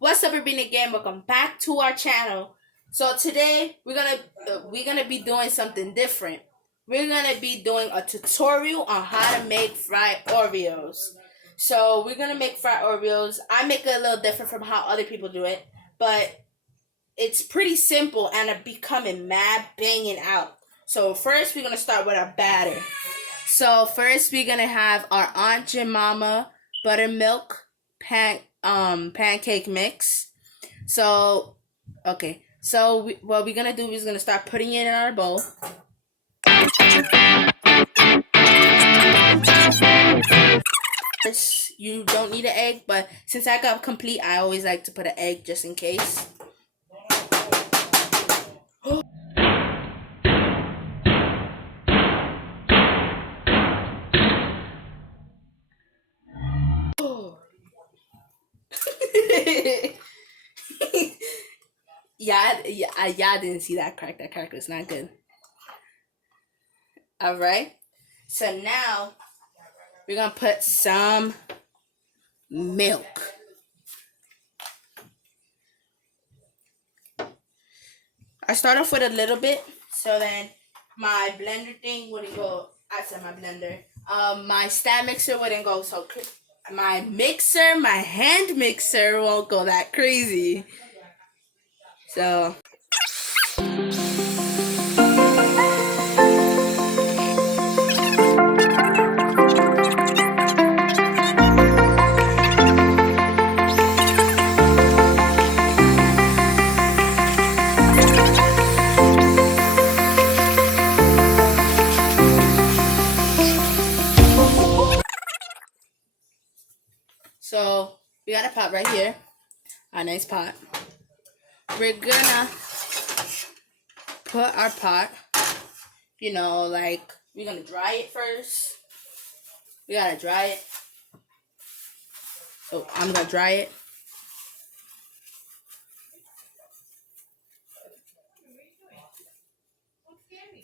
What's up, everybody? Again, welcome back to our channel. So today we're gonna be doing something different. We're gonna be doing a tutorial on how to make fried Oreos. So we're gonna make fried Oreos. I make it a little different from how other people do it, but it's pretty simple and it be coming mad banging out. So first we're gonna start with our batter. So first we're gonna have our Aunt Jemima buttermilk pancake mix. So okay, so what we're gonna do is gonna start putting it in our bowl. You don't need an egg, but since I got complete, I always like to put an egg just in case. Yeah, I didn't see that crack. That crack was not good. All right. So now we're gonna put some milk. I start off with a little bit, so then my blender thing wouldn't go. I said my blender. My stand mixer wouldn't go so. My mixer, my hand mixer, won't go that crazy. So. So we got a pot right here, a nice pot. We're gonna put our pot, like we're gonna dry it first. We gotta dry it. So I'm gonna dry it.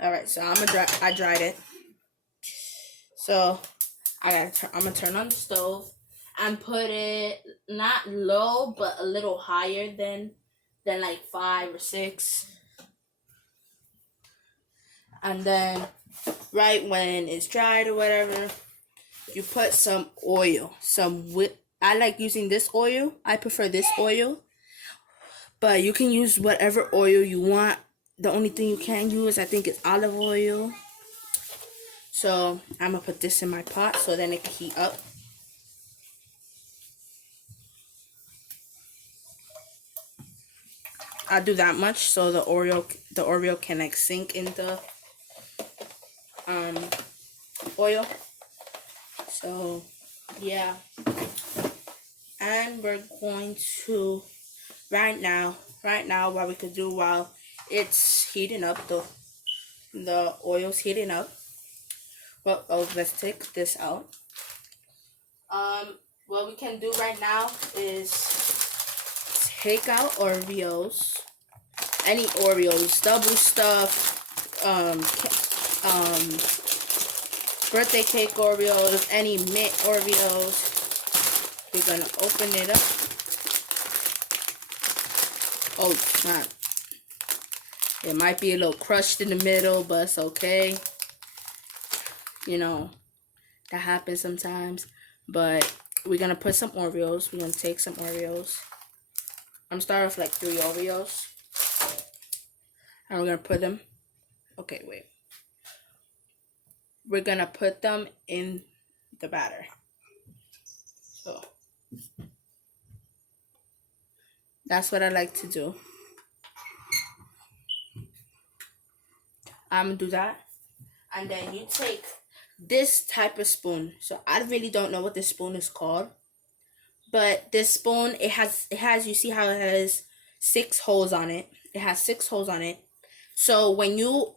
All right, so I dried it. So I'm gonna turn on the stove and put it not low but a little higher than like 5 or 6. And then right when it's dried or whatever, you put some oil. I like using this oil. I prefer this oil. But you can use whatever oil you want. The only thing you can't use, I think, is olive oil. So I'm gonna put this in my pot so then it can heat up. I'll do that much so the Oreo can like sink in the oil. So yeah, and we're going to right now what we could do while it's heating up, the oil's heating up. Well, let's take this out. What we can do right now is take out Oreos, any Oreos, double stuff, birthday cake Oreos, any mint Oreos. We're gonna open it up. Oh snap! It might be a little crushed in the middle, but it's okay. That happens sometimes. But we're gonna put some Oreos. We're gonna take some Oreos. I'm starting off like 3 Oreos. And we're gonna put them. Okay, wait. We're gonna put them in the batter. So that's what I like to do. I'm gonna do that. And then you take this type of spoon. So I really don't know what this spoon is called. But this spoon, it has, you see how it has 6 holes on it? It has 6 holes on it. So when you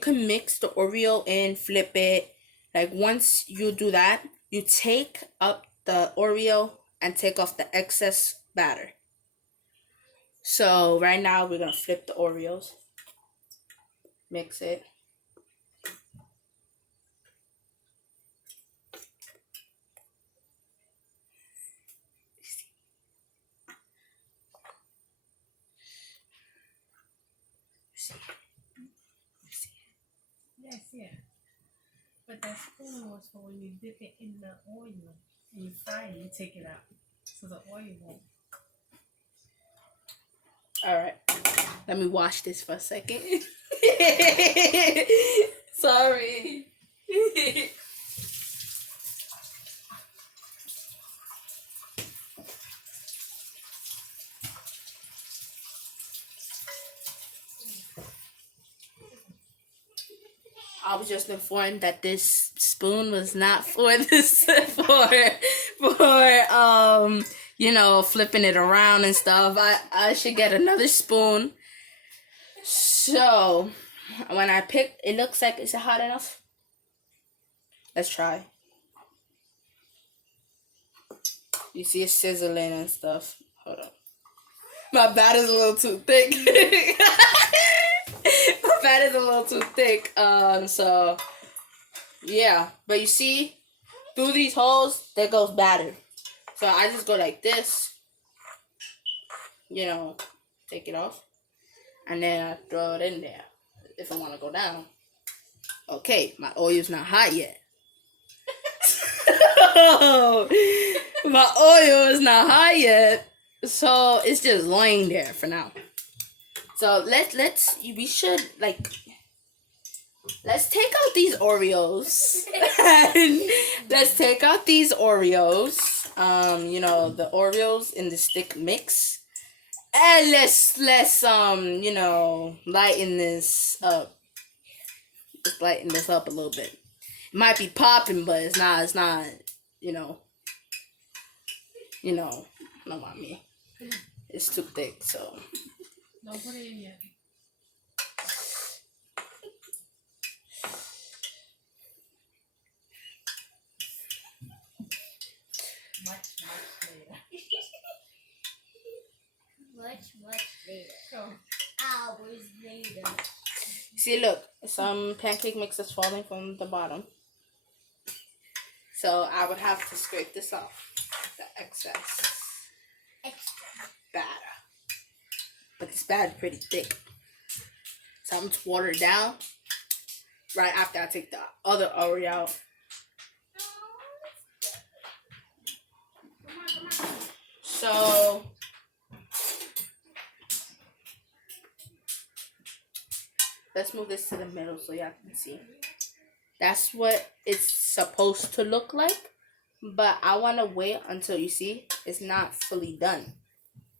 can mix the Oreo in, flip it. Like once you do that, you take up the Oreo and take off the excess batter. So right now we're gonna flip the Oreos. Mix it. that spoon was for when you dip it in the oil and you fry it, you take it out. So the oil won't. Alright. Let me wash this for a second. Sorry. I was just informed that this spoon was not for this flipping it around and stuff. I should get another spoon. So when I picked, it looks like, is it hot enough? Let's try. You see it sizzling and stuff. Hold on. My batter's a little too thick. My batter's a little too thick. So yeah. But you see, through these holes, there goes batter. So I just go like this. Take it off. And then I throw it in there. If I want to go down. Okay, my oil's not hot yet. My oil is not hot yet. So it's just laying there for now. So let's take out these Oreos. Let's take out these Oreos. The Oreos in the stick mix. And let's lighten this up. Just lighten this up a little bit. It might be popping, but it's not, know what I mean. It's too thick, so. Don't put it in yet. Much later. Much later. Hours later. See, look, some pancake mix is falling from the bottom. So I would have to scrape this off, the excess batter. But this batter is pretty thick. So I'm going to water it down right after I take the other Oreo out. So let's move this to the middle so y'all can see. That's what it's supposed to look like. But I want to wait until, you see, it's not fully done.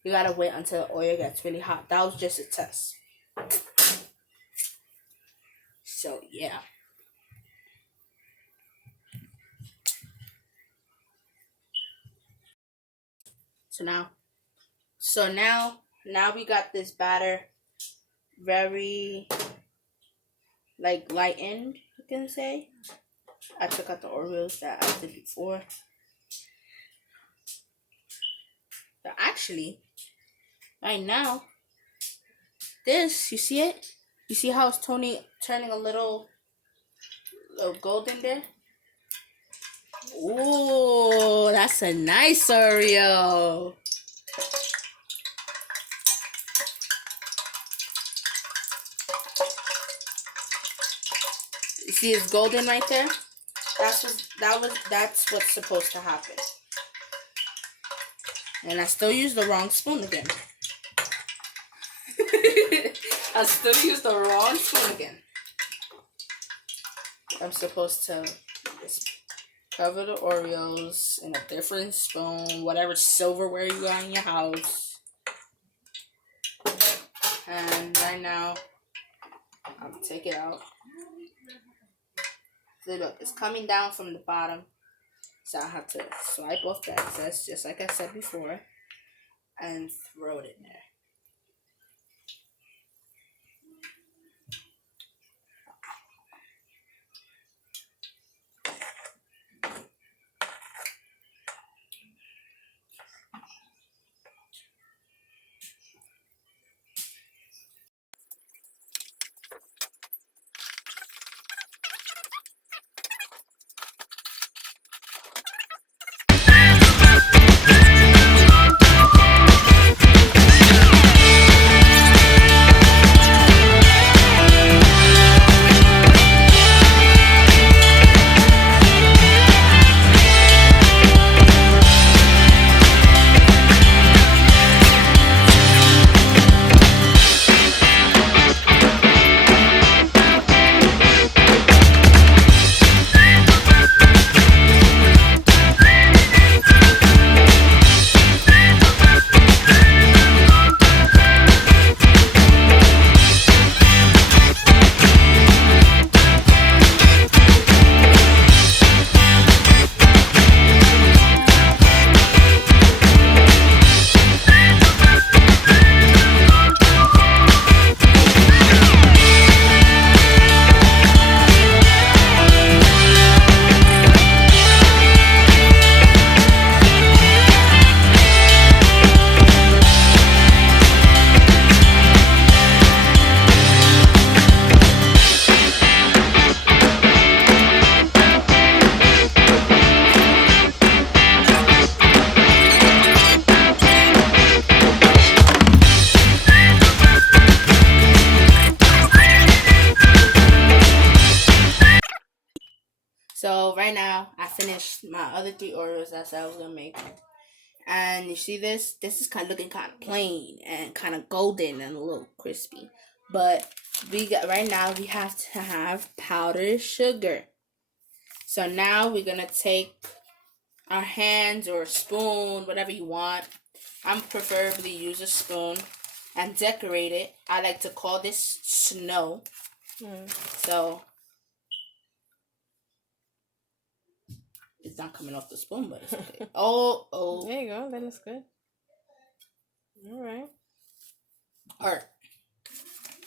You got to wait until the oil gets really hot. That was just a test. So, yeah. So now we got this batter very, lightened, you can say. I took out the Oreos that I did before. So actually, right now, this, you see it? You see how it's turning a little golden there? Ooh, that's a nice Oreo. You see it's golden right there? That's what's supposed to happen. And I still use the wrong spoon again. I still use the wrong spoon again. I'm supposed to just cover the Oreos in a different spoon, whatever silverware you got in your house. And right now, I'll take it out. So look, it's coming down from the bottom. So I have to swipe off the excess, just like I said before, and throw it in there. now I finished my other 3 Oreos that I said I was gonna make. And you see this? This is kind of looking kind of plain and kind of golden and a little crispy. But right now we have to have powdered sugar. So now we're gonna take our hands or a spoon, whatever you want. I'm preferably use a spoon and decorate it. I like to call this snow. So it's not coming off the spoon, but it's okay. Oh. There you go. That looks good. All right. Alright.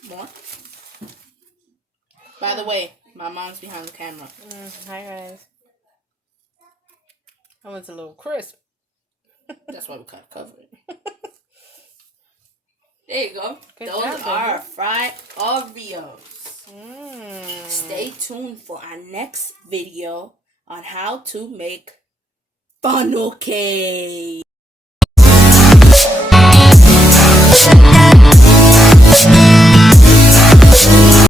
More. By the way, my mom's behind the camera. Hi, guys. That one's a little crisp. That's why we kind of cover it. There you go. Good Those job, are baby. fried Oreos. Stay tuned for our next video on how to make funnel cake.